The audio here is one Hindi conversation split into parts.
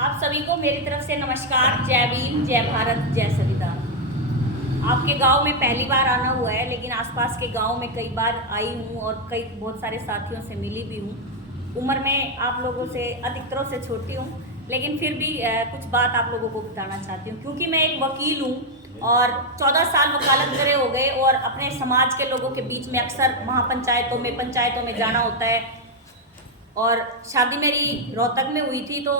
आप सभी को मेरी तरफ से नमस्कार। जय भीम, जय भारत, जय संविधान। आपके गांव में पहली बार आना हुआ है, लेकिन आसपास के गांव में कई बार आई हूं और बहुत सारे साथियों से मिली भी हूं। उम्र में आप लोगों से अधिकतरों से छोटी हूं, लेकिन फिर भी कुछ बात आप लोगों को बताना चाहती हूँ, क्योंकि मैं एक वकील हूँ और 14 साल वकालत करे हो गए और अपने समाज के लोगों के बीच में अक्सर महापंचायतों में, पंचायतों में जाना होता है। और शादी मेरी रोहतक में हुई थी, तो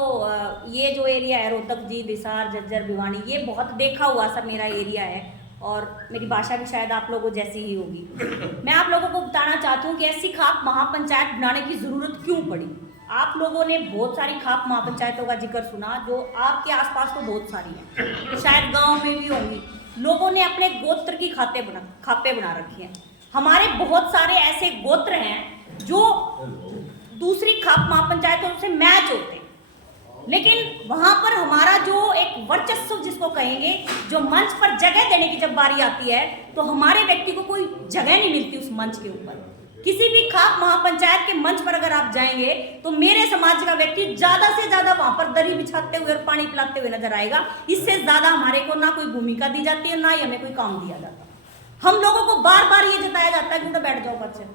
ये जो एरिया है रोहतक जी, दिसार, झज्जर, भिवानी, ये बहुत देखा हुआ सा मेरा एरिया है और मेरी भाषा भी शायद आप लोगों जैसी ही होगी। मैं आप लोगों को बताना चाहती हूँ कि ऐसी खाप महापंचायत बनाने की ज़रूरत क्यों पड़ी। आप लोगों ने बहुत सारी खाप महापंचायतों का जिक्र सुना, जो आपके आसपास तो बहुत सारी हैं, शायद गाँव में भी होंगी। लोगों ने अपने गोत्र की खापे बना रखी हैं। हमारे बहुत सारे ऐसे गोत्र हैं जो दूसरी खाप महापंचायतों से मैच होते हैं, लेकिन वहां पर हमारा जो एक वर्चस्व जिसको कहेंगे, जो मंच पर जगह देने की जब बारी आती है, तो हमारे व्यक्ति को कोई जगह नहीं मिलती उस मंच के ऊपर। किसी भी खाप महापंचायत के मंच पर अगर आप जाएंगे तो मेरे समाज का व्यक्ति ज्यादा से ज्यादा वहां पर दरी बिछाते हुए और पानी पिलाते हुए नजर आएगा। इससे ज्यादा हमारे को ना कोई भूमिका दी जाती है, ना ही हमें कोई काम दिया जाता। हम लोगों को बार बार ये जताया जाता है कि तो बैठ जाओ बच्चे।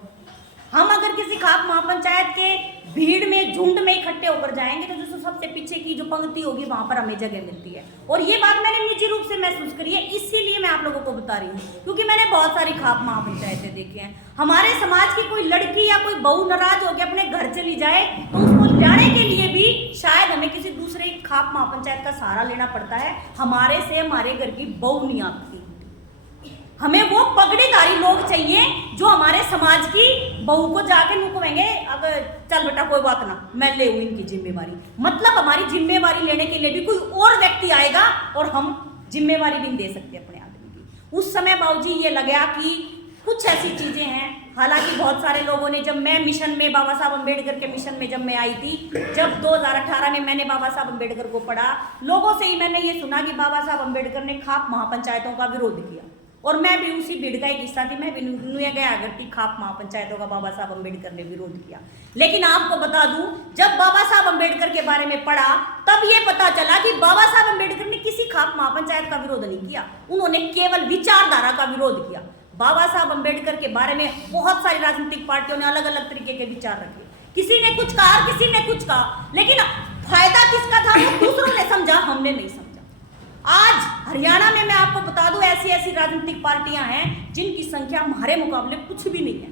हम अगर किसी खाप महापंचायत के भीड़ में, झुंड में इकट्ठे होकर जाएंगे, तो जो सबसे पीछे की जो पंक्ति होगी वहां पर हमें जगह मिलती है। और ये बात मैंने निजी रूप से महसूस करी है, इसीलिए मैं आप लोगों को बता रही हूँ, क्योंकि मैंने बहुत सारी खाप महापंचायतें देखी हैं। हमारे समाज की कोई लड़की या कोई बहू नाराज होकर अपने घर चली जाए, तो उसको जाने के लिए भी शायद हमें किसी दूसरे खाप महापंचायत का सहारा लेना पड़ता है। हमारे से हमारे घर की बहू नहीं आती। हमें वो पगड़ीधारी लोग चाहिए जो हमारे समाज की बहू को जाके नुको कहेंगे, अगर चल बेटा कोई बात ना, मैं ले हूं इनकी जिम्मेवारी। मतलब हमारी जिम्मेवारी लेने के लिए भी कोई और व्यक्ति आएगा और हम जिम्मेवारी भी नहीं दे सकते अपने आदमी की। उस समय बाबूजी ये लगा कि कुछ ऐसी चीजें हैं। हालांकि बहुत सारे लोगों ने, जब मैं मिशन में, बाबा साहब अम्बेडकर के मिशन में जब मैं आई थी, जब 2018 में मैंने बाबा साहब अम्बेडकर को पढ़ा, लोगों से ही मैंने ये सुना कि बाबा साहब अम्बेडकर ने खाप महापंचायतों का विरोध किया। और मैं भी उसी भीड़ का एक हिस्सा थी। मैं भी नुया गया अगर की खाप महापंचायतों का बाबा साहब अम्बेडकर ने विरोध किया। लेकिन आपको बता दूं, जब बाबा साहब अम्बेडकर के बारे में पढ़ा, तब ये पता चला कि बाबा साहब अम्बेडकर ने किसी खाप महापंचायत का विरोध नहीं किया। उन्होंने केवल विचारधारा का विरोध किया। बाबा साहब अम्बेडकर के बारे में बहुत सारी राजनीतिक पार्टियों ने अलग अलग तरीके के विचार रखे। किसी ने कुछ कहा, किसी ने कुछ कहा, लेकिन फायदा किसका था वो दूसरों ने समझा, हमने नहीं समझा। आज हरियाणा में मैं आपको बता दूं, ऐसी ऐसी राजनीतिक पार्टियां हैं जिनकी संख्या हमारे मुकाबले कुछ भी नहीं है,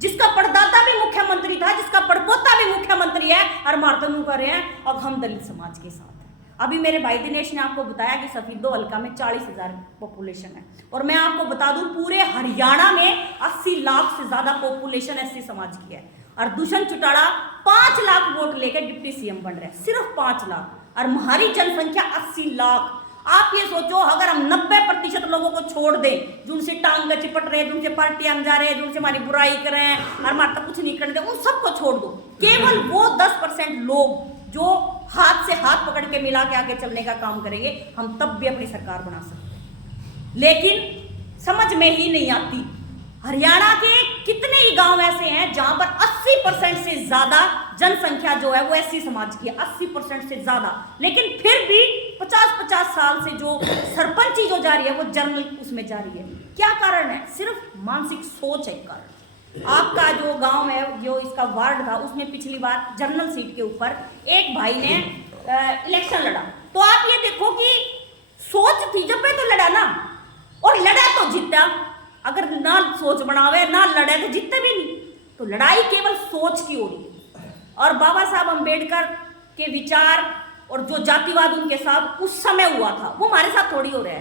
जिसका परदादा भी मुख्यमंत्री था, जिसका पड़पोता भी मुख्यमंत्री है, और मारतनू कर रहे हैं। अब हम दलित समाज के साथ हैं। अभी मेरे भाई दिनेश ने आपको बताया कि सफीदो हल्का में 40,000 पॉपुलेशन है, और मैं आपको बता दूं पूरे हरियाणा में 80 लाख से ज्यादा पॉपुलेशन एससी समाज की है। और दूषण चौटाला 5 लाख वोट लेकर डिप्टी सीएम बन रहे हैं, सिर्फ 5 लाख, और हमारी जनसंख्या 80 लाख। आप ये सोचो, अगर हम 90% लोगों को छोड़ दें, जिनसे टांग चिपट रहे, जिनसे पार्टियां हम जा रहे हैं, जिनसे हमारी बुराई कर रहे हैं और हमारा तो कुछ नहीं करते, उन सबको छोड़ दो। केवल वो 10% लोग जो हाथ से हाथ पकड़ के मिला के आगे चलने का काम करेंगे, हम तब भी अपनी सरकार बना सकते हैं। लेकिन समझ में ही नहीं आती। हरियाणा के कितने ही गांव ऐसे हैं जहां पर 80% से ज्यादा जनसंख्या जो है वो एससी समाज की है, 80% से ज्यादा, लेकिन फिर भी 50-50 साल से जो सरपंची जो जारी है वो जर्नल उसमें जारी है। क्या कारण है? सिर्फ मानसिक सोच है कारण। आपका जो गांव है, जो इसका वार्ड था, उसमें पिछली बार जर्नल सीट के ऊपर एक भाई ने इलेक्शन लड़ा, तो आप ये देखो कि सोच थी जब पे तो लड़ा ना, और लड़ा तो जीता। अगर ना सोच बनावे, ना लड़े, तो जीतते भी नहीं। तो लड़ाई केवल सोच की हो रही है। और बाबा साहब अम्बेडकर के विचार और जो जातिवाद उनके साथ उस समय हुआ था, वो हमारे साथ थोड़ी हो रहा है।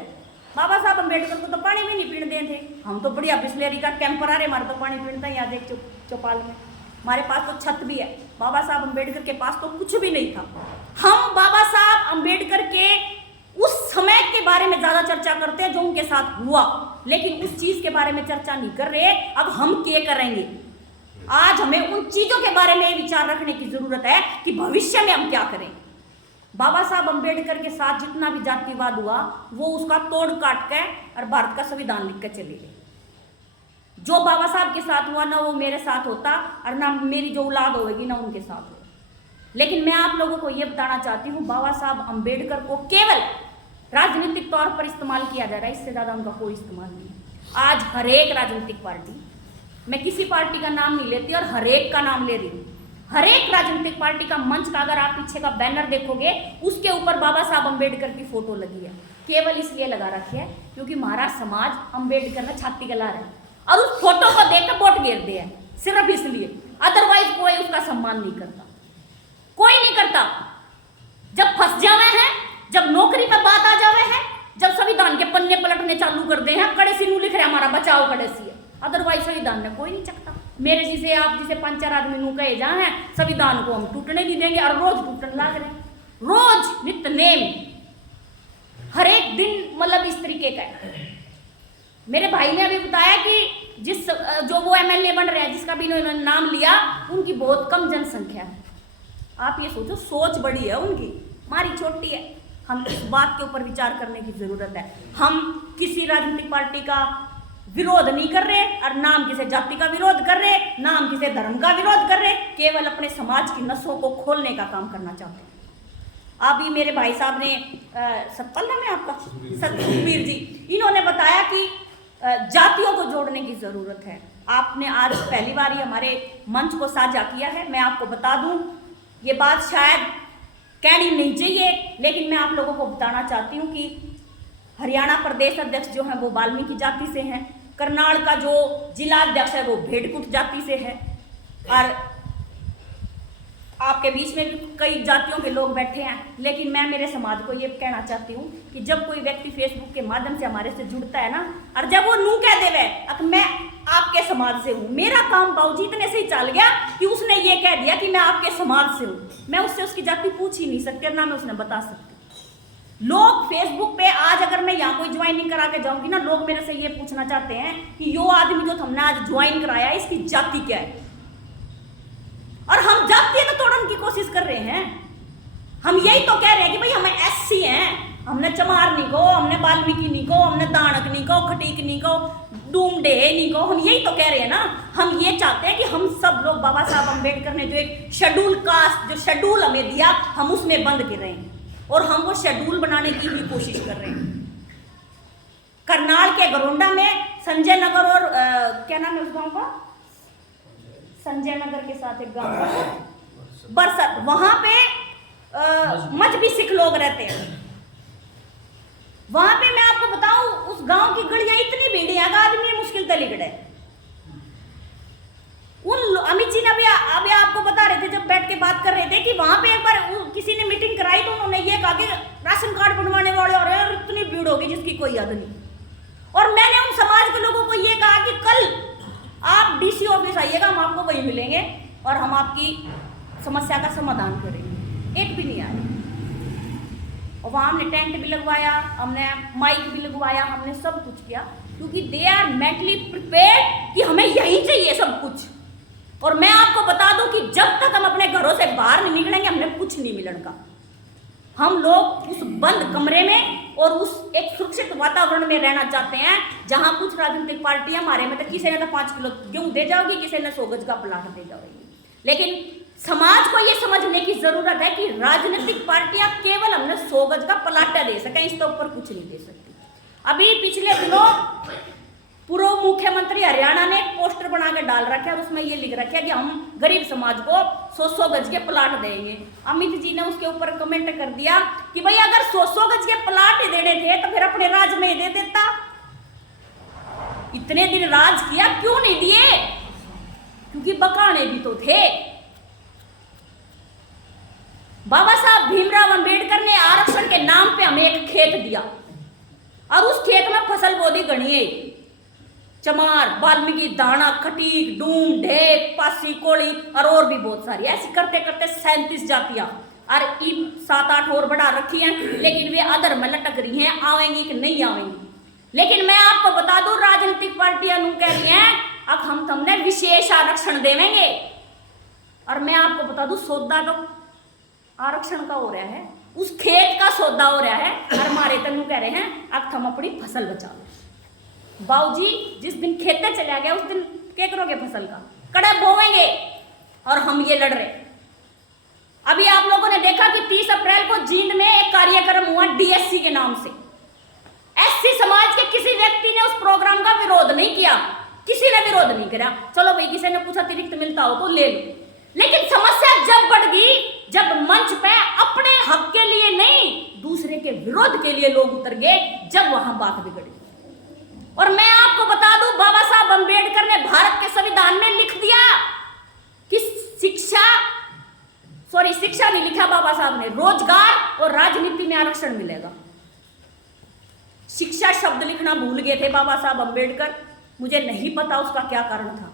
बाबा साहब अम्बेडकर को तो पानी भी नहीं पीने देते थे। हम तो बढ़िया बिस्लेरी का कैंपर आ रहे, हमारे तो पानी पीता है। यहाँ देख चौपाल में हमारे पास तो छत भी है। बाबा साहब अम्बेडकर के पास तो कुछ भी नहीं था। हम बाबा साहब अम्बेडकर के उस समय के बारे में ज्यादा चर्चा करते हैं जो उनके साथ हुआ, लेकिन उस चीज के बारे में चर्चा नहीं कर रहे। अब हम क्या करेंगे? आज हमें उन चीजों के बारे में विचार रखने की जरूरत है कि भविष्य में हम क्या करें। बाबा साहब अम्बेडकर के साथ जितना भी जातिवाद हुआ, वो उसका तोड़ काट के और भारत का संविधान लिख के चले गए। जो बाबा साहब के साथ हुआ ना, वो मेरे साथ होता, और ना मेरी जो औलाद होगी ना उनके साथ हो। लेकिन मैं आप लोगों को ये बताना चाहती हूँ, बाबा साहब अम्बेडकर को केवल राजनीतिक तौर पर इस्तेमाल किया जा रहा है, इससे ज़्यादा उनका कोई इस्तेमाल नहीं है। आज हर एक राजनीतिक पार्टी, मैं किसी पार्टी का नाम नहीं लेती और हर एक का नाम ले रही हूँ, हर एक राजनीतिक पार्टी का मंच का अगर आप पीछे का बैनर देखोगे उसके ऊपर बाबा साहब अम्बेडकर की फोटो लगी है। केवल इसलिए लगा रखी है क्योंकि हमारा समाज अम्बेडकर में छाती गला रहा है और उस फोटो को देख कर वोट गिर दिया है, सिर्फ इसलिए। अदरवाइज कोई उसका सम्मान नहीं करता, कोई नहीं करता। जब फंस जावे हैं, जब नौकरी पर बात आ जावे हैं, जब संविधान के पन्ने पलटने चालू कर दे हैं, कड़े सी नू लिख रहे हमारा बचाओ कड़े सी है, अदरवाइज संविधान में कोई नहीं चकता। मेरे जिसे आप जिसे 5-4 आदमी नू कहे जा हैं संविधान को हम टूटने नहीं देंगे और रोज टूटने लग रहे हैं, रोज नित्य नेम, हर एक दिन मतलब इस तरीके का है। मेरे भाई ने अभी बताया कि जो वो एमएलए बन रहे हैं, जिसका भी इन्होंने नाम लिया, उनकी बहुत कम जनसंख्या है। आप ये सोचो, सोच बड़ी है उनकी, हमारी छोटी है। हम इस बात के ऊपर विचार करने की जरूरत है। हम किसी राजनीतिक पार्टी का विरोध नहीं कर रहे और नाम किसी जाति का विरोध कर रहे, नाम किसी धर्म का विरोध कर रहे, केवल अपने समाज की नसों को खोलने का काम करना चाहते हैं। अभी मेरे भाई साहब ने सतपाल नाम है आपका, सतवीर जी, इन्होंने बताया कि जातियों को जोड़ने की जरूरत है। आपने आज पहली बार ही हमारे मंच को साझा किया है। मैं आपको बता दूं, ये बात शायद कहनी नहीं चाहिए, लेकिन मैं आप लोगों को बताना चाहती हूँ कि हरियाणा प्रदेश अध्यक्ष जो है वो वाल्मीकि जाति से हैं, करनाल का जो जिला अध्यक्ष है वो भेड़कुट जाति से है, और आपके बीच में भी कई जातियों के लोग बैठे हैं। लेकिन मैं मेरे समाज को ये कहना चाहती हूँ कि जब कोई व्यक्ति फेसबुक के माध्यम से हमारे से जुड़ता है ना, और जब वो नू कह देवे अब मैं आपके समाज से हूँ, मेरा काम बाबूजी इतने से ही चल गया कि उसने ये कह दिया कि मैं आपके समाज से हूँ, मैं उससे उसकी जाति पूछ ही नहीं सकती और ना मैं उसने बता सकती। लोग फेसबुक पे आज अगर मैं यहाँ कोई ज्वाइनिंग करा के जाऊंगी ना, लोग मेरे से ये पूछना चाहते हैं कि यो आदमी जो तुमने आज ज्वाइन कराया इसकी जाति क्या है, और हम जाति तो तोड़ने की कोशिश कर रहे हैं। हम यही तो कह रहे हैं कि भाई हमें एससी हैं, हमने चमार नहीं को, हमने वाल्मीकि नहीं को, हमने दानक नहीं को, खटीक नहीं को, डूमडे नहीं को, हम यही तो कह रहे हैं ना। हम ये चाहते हैं कि हम सब लोग बाबा साहब अम्बेडकर ने जो एक शेड्यूल कास्ट, जो शेड्यूल हमें दिया, हम उसमें बंद कर रहे हैं और हम वो शेड्यूल बनाने की भी कोशिश कर रहे हैं। करनाल के गरोंडा में संजय नगर और क्या नाम है उस गांव का, संजय नगर के साथ एक गांव है बरसत, वहां पे मजहबी सिख लोग रहते हैं। वहां पे मैं आपको बताऊं, उस गांव की गलियां इतनी भीड़ी है, आदमी मुश्किल से लिगड़े। उन अमित जी ने अभी आपको बता रहे थे, जब बैठ के बात कर रहे थे, कि वहां पे एक बार किसी ने मीटिंग कराई तो उन्होंने ये कहा कि राशन कार्ड बनवाने वाले और इतनी भीड़ होगी जिसकी कोई याद नहीं। और मैंने उन समाज के लोगों को ये कहा कि कल आप डीसी ऑफिस आइएगा, हम आपको वहीं मिलेंगे और हम आपकी समस्या का समाधान करेंगे। एक भी नहीं आए। और वहाँ हमने टेंट भी लगवाया, हमने माइक भी लगवाया, हमने सब कुछ किया, क्योंकि दे आर मेंटली प्रिपेयर्ड कि हमें यही चाहिए सब कुछ। और मैं आपको बता दूं कि जब तक हम अपने घरों से बाहर नहीं निकलेंगे हमें कुछ नहीं मिलने का। हम लोग उस बंद कमरे में और उस एक सुरक्षित वातावरण में रहना चाहते हैं, जहां कुछ राजनीतिक पार्टियां हमारे में तो किसी ने तो 5 किलो गेहूं दे जाओगी, किसी ने 100 गज का प्लाट दे जाओगी। लेकिन समाज को यह समझने की जरूरत है कि राजनीतिक पार्टियां केवल हमने 100 गज का प्लाट दे सके, इसके ऊपर कुछ नहीं दे सकती। अभी पिछले दिनों पूर्व मुख्यमंत्री हरियाणा ने एक पोस्टर बना के डाल रखा है और उसमें ये लिख रखा है कि हम गरीब समाज को 100 गज के प्लाट देंगे। अमित जी ने उसके ऊपर कमेंट कर दिया कि भाई अगर 100 गज के प्लाट देने थे तो फिर अपने राज में दे देता, इतने दिन राज किया क्यों नहीं दिए? क्योंकि बकाने भी तो थे। बाबा साहब भीमराव अंबेडकर ने आरक्षण के नाम पे हमें एक खेत दिया और उस खेत में फसल बोदी गणिए, चमार, वाल्मीकि, दाना, खटीक, डूम, ढेक, पासी, कोली और भी बहुत सारी। ऐसी करते करते 37 जातियां और 7-8 और बढ़ा रखी हैं, लेकिन वे अधर में लटक रही हैं, आवेंगी कि नहीं आवेंगी। लेकिन मैं आपको बता दूं, राजनीतिक पार्टियां कह रही हैं अब हम तुमने विशेष आरक्षण देवेंगे। और मैं आपको बता दूं, सौदा तो आरक्षण का हो रहा है, उस खेत का सौदा हो रहा है, और हमारे तनु कह रहे हैं अब हम अपनी फसल बचा लो। बाबूजी जिस दिन खेते चला गया उस दिन क्या करोगे? फसल का कड़े बोवेंगे और हम ये लड़ रहे। अभी आप लोगों ने देखा कि 30 अप्रैल को जींद में एक कार्यक्रम हुआ डीएससी के नाम से। एससी समाज के किसी व्यक्ति ने उस प्रोग्राम का विरोध नहीं किया, किसी ने विरोध नहीं किया। चलो भाई किसी ने कुछ अतिरिक्त मिलता हो तो ले लो, लेकिन समस्या जब बढ़ गई जब मंच पे अपने हक के लिए नहीं दूसरे के विरोध के लिए लोग उतर गए, जब वहां बात बिगड़ी। और मैं आपको बता दूं, बाबा साहब अंबेडकर ने भारत के संविधान में लिख दिया कि शिक्षा नहीं लिखा बाबा साहब ने, रोजगार और राजनीति में आरक्षण मिलेगा। शिक्षा शब्द लिखना भूल गए थे बाबा साहब अंबेडकर, मुझे नहीं पता उसका क्या कारण था,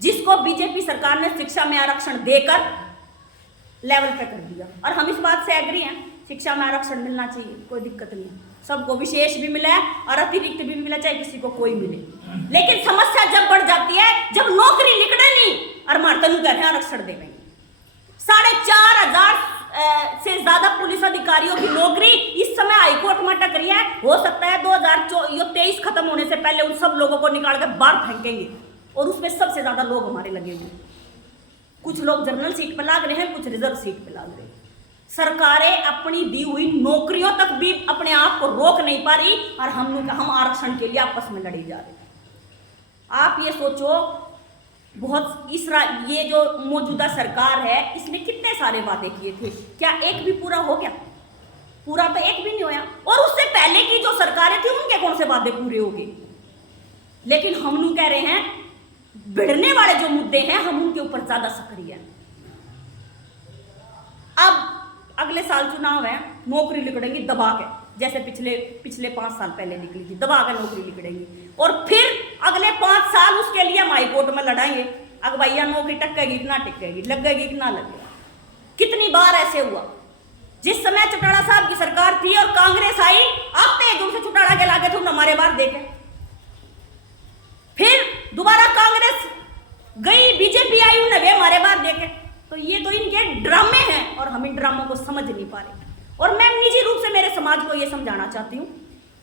जिसको बीजेपी सरकार ने शिक्षा में आरक्षण देकर लेवल पे कर दिया। और हम इस बात से एग्री हैं, शिक्षा में आरक्षण मिलना चाहिए, कोई दिक्कत नहीं है, सबको विशेष भी मिला है और अतिरिक्त भी मिला, चाहे किसी को कोई मिले। लेकिन समस्या जब बढ़ जाती है जब नौकरी निकले नहीं और मारतनु कहते हैं आरक्षण देंगे। 4,500 से ज्यादा पुलिस अधिकारियों की नौकरी इस समय हाईकोर्ट में अटक रही है। हो सकता है 2023 खत्म होने से पहले उन सब लोगों को निकाल कर बाहर फेंकेंगे, और उसमें सबसे ज्यादा लोग हमारे लगे हुए। कुछ लोग जनरल सीट पर लाग रहे हैं, कुछ रिजर्व सीट पर लाग रहे हैं। सरकारें अपनी दी हुई नौकरियों तक भी अपने आप को रोक नहीं पा रही, और हम आरक्षण के लिए आपस में लड़े जा रहे हैं। आप ये सोचो, ये जो मौजूदा सरकार है इसने कितने सारे वादे किए थे, क्या एक भी पूरा हो गया? पूरा तो एक भी नहीं होया। और उससे पहले की जो सरकारें थी उनके कौन से वादे पूरे हो गए? लेकिन हम लोग कह रहे हैं भिड़ने वाले जो मुद्दे हैं हम उनके ऊपर ज्यादा सक्रिय हैं। अब अगले साल चुनाव है, नौकरी लिखड़ेंगी दबा के, जैसे पिछले 5 साल पहले निकली थी, दबा के नौकरी लिखड़ेंगी। और फिर अगले 5 साल उसके लिए हम हाईकोर्ट में लड़ाएंगे, अगर भैया नौकरी टकेगी कि ना टकेगी, लगेगी कि ना लगेगी। कितनी बार ऐसे हुआ? जिस समय चौटाला साहब की सरकार थी और कांग्रेस आई, आते ही से चौटाला के लागे थे हमारे बार देखे, फिर दोबारा कांग्रेस गई, बीजेपी आई, उन्हें हमारे बार देखे। तो ये तो इनके ड्रामे हैं और हम इन ड्रामों को समझ नहीं पा रहे। और मैं निजी रूप से मेरे समाज को यह समझाना चाहती हूं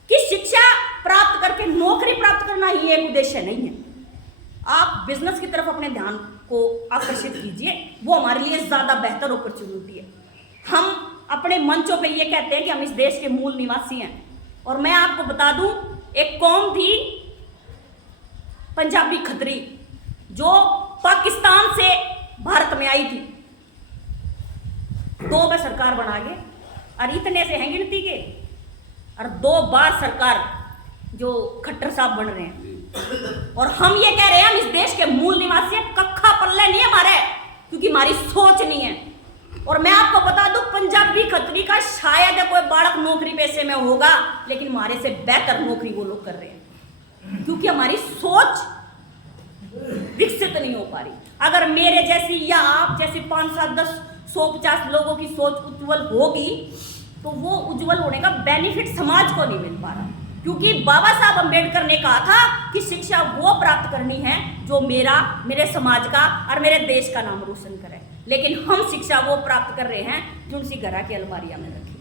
कि शिक्षा प्राप्त करके नौकरी प्राप्त करना ही एक उद्देश्य नहीं है। आप बिजनेस की तरफ अपने ध्यान को आकर्षित कीजिए, वो हमारे लिए ज्यादा बेहतर अपॉर्चुनिटी है। हम अपने मंचों पे ये कहते हैं कि हम इस देश के मूल निवासी हैं। और मैं आपको बता दूं, एक कौम थी पंजाबी खत्री जो पाकिस्तान से भारत में आई थी, 2 में सरकार बना गए, और इतने से हैं गिनती के, और 2 बार सरकार जो खट्टर साहब बन रहे हैं। और हम ये कह रहे हैं हम इस देश के मूल निवासी हैं, कक्खा पल्ले नहीं है हमारे, क्योंकि हमारी सोच नहीं है। और मैं आपको बता दूं, पंजाबी खत्री का शायद कोई बालक नौकरी पेशे में होगा, लेकिन हमारे से बेहतर नौकरी वो लोग कर रहे हैं, क्योंकि हमारी सोच विकसित नहीं हो पा रही। अगर मेरे जैसी या आप जैसी 5, 7, 10, 150 लोगों की सोच उज्जवल होगी, तो वो उज्जवल होने का बेनिफिट समाज को नहीं मिल पा रहा, क्योंकि बाबा साहब अंबेडकर ने कहा था कि शिक्षा वो प्राप्त करनी है जो मेरे समाज का और मेरे देश का नाम रोशन करे। लेकिन हम शिक्षा वो प्राप्त कर रहे हैं जो उनसी घरा की अलमारियां में रखी।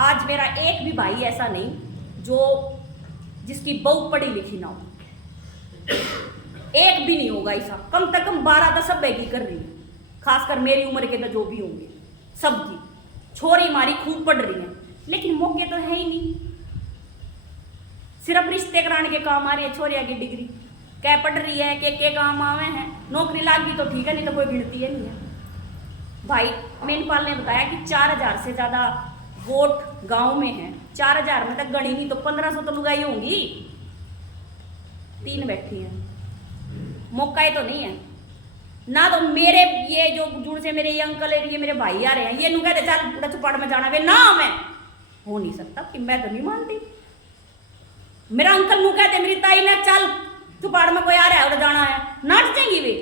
आज मेरा एक भी भाई ऐसा नहीं जिसकी बहू पढ़ी लिखी ना हो, एक भी नहीं होगा ऐसा। कम से कम 12-10 की कर रही है, खासकर मेरी उम्र के तो जो भी होंगे सबकी छोरी मारी खूब पढ़ रही है, लेकिन मौके तो है ही नहीं। सिर्फ रिश्ते कराने के काम आ रही है छोरिया की डिग्री, क्या पढ़ रही है के काम आवे हैं, नौकरी लाग गई तो ठीक है, नहीं तो कोई गिनती है नहीं है। भाई मेनपाल ने बताया कि 4000 से ज्यादा वोट गांव में है, 4000 में तक गणी नहीं तो 1500 तो लुगाई होंगी, 3 बैठी हैं, मौका ही तो नहीं है ना। तो मेरे ये जो जुड़ से मेरे ये अंकल है, ये मेरे भाई आ रहे हैं, ये नु कहते चल चुपाड़ में जाना वे ना, मैं हो नहीं सकता कि मैं तो नहीं मानती। मेरा अंकल नु कहते मेरी ताई ने चल चुपाड़ में कोई आ रहा है और जाना है, नाट जाएंगी वे,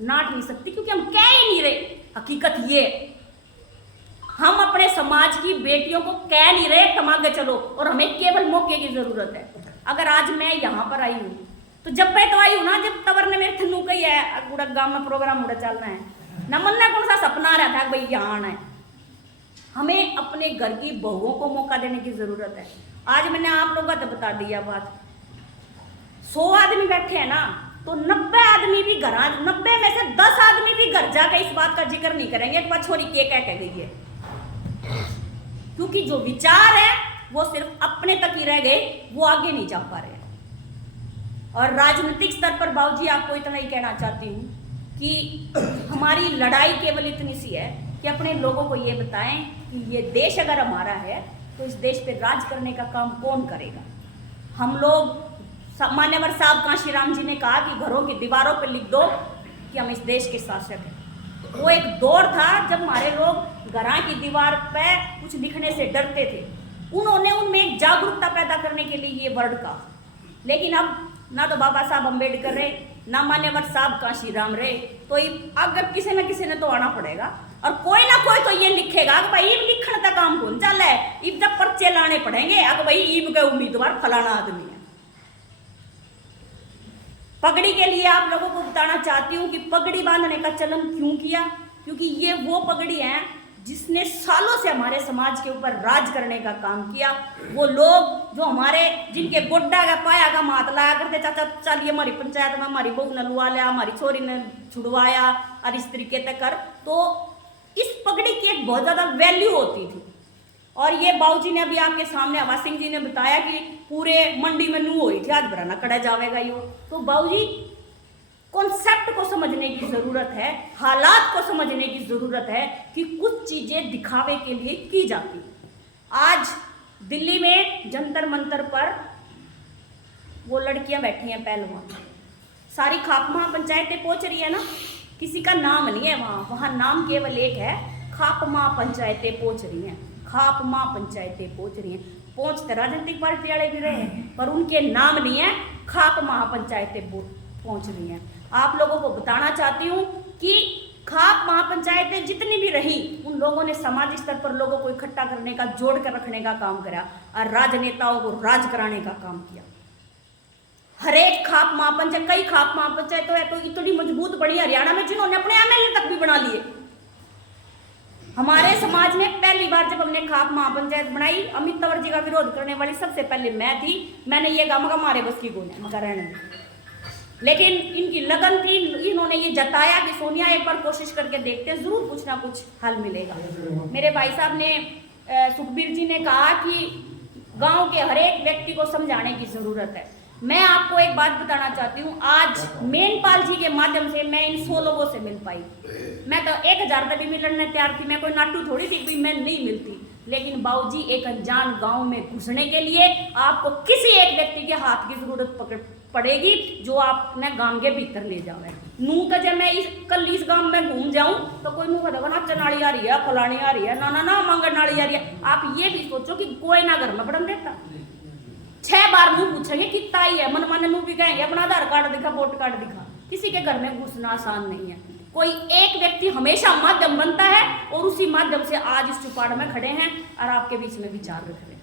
नाट नहीं सकती, क्योंकि हम कह ही नहीं रहे। हकीकत ये हम अपने समाज की बेटियों को कह नहीं रहे तमागे चलो, और हमें केवल मौके की जरूरत है। अगर आज मैं यहाँ पर आई हूँ तो जब मैं तो आई हूँ ना, जब तवर ने मेरे थन्नू कही है पूरा गांव में प्रोग्राम उड़ा चलना है ना, मन में कौन सा सपना रहा था भाई यहाँ आना है। हमें अपने घर की बहुओं को मौका देने की जरूरत है। आज मैंने आप लोगों को तो बता दिया बात, 100 आदमी बैठे हैं ना, तो 90 आदमी भी घर, 90 में से 10 आदमी भी घर जाकर इस बात का जिक्र नहीं करेंगे कि वह छोरी क्या कह गई है, क्योंकि जो विचार है वो सिर्फ अपने तक ही रह गए, वो आगे नहीं जा पा रहे। और राजनीतिक स्तर पर बाबूजी आपको इतना ही कहना चाहती हूँ कि हमारी लड़ाई केवल इतनी सी है कि अपने लोगों को ये बताएं कि ये देश अगर हमारा है तो इस देश पे राज करने का काम कौन करेगा। हम लोग, मान्यवर साहब कांशीराम जी ने कहा कि घरों की दीवारों पर लिख दो कि हम इस देश के शासक हैं। वो एक दौर था जब हमारे लोग घरों की दीवार पे कुछ लिखने से डरते थे, उन्होंने उनमें एक जागरूकता पैदा करने के लिए ये वर्ड कहा। लेकिन अब ना तो बाबा साहब अम्बेडकर रहे, ना मान्यवर साहब कांशीराम रहे, तो अगर किसी न किसी ने तो आना पड़ेगा, और कोई ना कोई तो ये लिखेगा कि भाई इब लिखने का काम कौन चल है, इब जब पर्चे लाने पड़ेंगे, अगर भाई इब का उम्मीदवार फलाना आदमी है। पगड़ी के लिए आप लोगों को बताना चाहती हूँ कि पगड़ी बांधने का चलन क्यों किया, क्योंकि ये वो पगड़ी है जिसने सालों से हमारे समाज के ऊपर राज करने का काम किया। वो लोग जो हमारे, जिनके गोड्डा का पाया का मात लाया करते, चाचा चलिए हमारी पंचायत में हमारी बहू ने लुआ लिया, हमारी छोरी ने छुड़वाया, और इस तरीके तक कर, तो इस पगड़ी की एक बहुत ज़्यादा वैल्यू होती थी। और ये बाबूजी ने अभी आपके सामने, आवाज सिंह जी ने बताया कि पूरे मंडी में नू हुई थी, आज भराना कड़ा जावेगा यो। तो बाबूजी कॉन्सेप्ट को समझने की ज़रूरत है, हालात को समझने की ज़रूरत है कि कुछ चीज़ें दिखावे के लिए की जाती। आज दिल्ली में जंतर मंतर पर वो लड़कियां बैठी हैं पहलवान, सारी खाप महापंचायतें पहुंच रही है ना, किसी का नाम नहीं है वहाँ, वहाँ नाम केवल एक है, खाप महापंचायतें पहुंच रही हैं, खाप महापंचायतें पहुंच रही हैं। पहुंचते राजनीतिक पार्टी वाले भी रहे हैं, पर उनके नाम नहीं है, खाप महापंचायतें पहुंच रही हैं। आप लोगों को बताना चाहती हूँ कि खाप महापंचायतें जितनी भी रही, उन लोगों ने सामाजिक स्तर पर लोगों को इकट्ठा करने का, जोड़ कर रखने का काम करा, और राजनेताओं को राज कराने का काम किया। हर एक खाप महापंचायत, कई खाप महापंचायत तो है तो इतनी मजबूत बनी हरियाणा में, जिन्होंने अपने एमएलए तक भी बना लिए। हमारे समाज ने पहली बार जब हमने खाप महापंचायत बनाई, अमित तंवर जी का विरोध करने वाली सबसे पहले मैं थी। मैंने ये कहा मगर हमारे बस की गोली मगर रहने में, लेकिन इनकी लगन थी, इन्होंने ये जताया कि सोनिया एक बार कोशिश करके देखते हैं, जरूर कुछ ना कुछ हल मिलेगा। मेरे भाई साहब ने, सुखबीर जी ने कहा कि गांव के हर एक व्यक्ति को समझाने की जरूरत है। मैं आपको एक बात बताना चाहती हूँ, आज मेनपाल जी के माध्यम से मैं इन 100 लोगों से मिल पाई। मैं तो 1000 तक भी लड़ने तैयार थी, मैं कोई नाटू थोड़ी थी कोई, मैं नहीं मिलती। लेकिन बाबूजी, एक अनजान गांव में घुसने के लिए आपको किसी एक व्यक्ति के हाथ की जरूरत पड़ेगी, जो आपने गांव के भीतर ले जावे। नू तो जब मैं कल इस गांव में घूम जाऊं तो कोई नू कहता नाचा नाली आ रही है, फलानी आ रही है, ना मंगन नाली आ रही है। आप ये भी सोचो कि कोई ना घर में पड़न देता, 6 बार नू पूछेंगे कितना ही है, मन मन नू भी कहेंगे अपना आधार कार्ड दिखा, वोट कार्ड दिखा। किसी के घर में घुसना आसान नहीं है। कोई एक व्यक्ति हमेशा माध्यम बनता है, और उसी माध्यम से आज इस चुपाड़ में खड़े हैं और आपके बीच में विचार रख रहे हैं।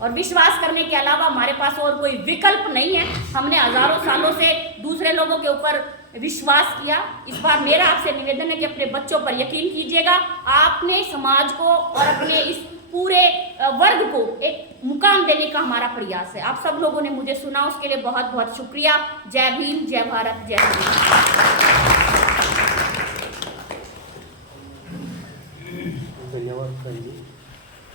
और विश्वास करने के अलावा हमारे पास और कोई विकल्प नहीं है। हमने हजारों सालों से दूसरे लोगों के ऊपर विश्वास किया। इस बार मेरा आपसे निवेदन है कि अपने बच्चों पर यकीन कीजिएगा। आपने समाज को और अपने इस पूरे वर्ग को एक मुकाम देने का हमारा प्रयास है। आप सब लोगों ने मुझे सुना, उसके लिए बहुत बहुत शुक्रिया। जय भीम, जय भारत, जय हिंद। धन्यवाद।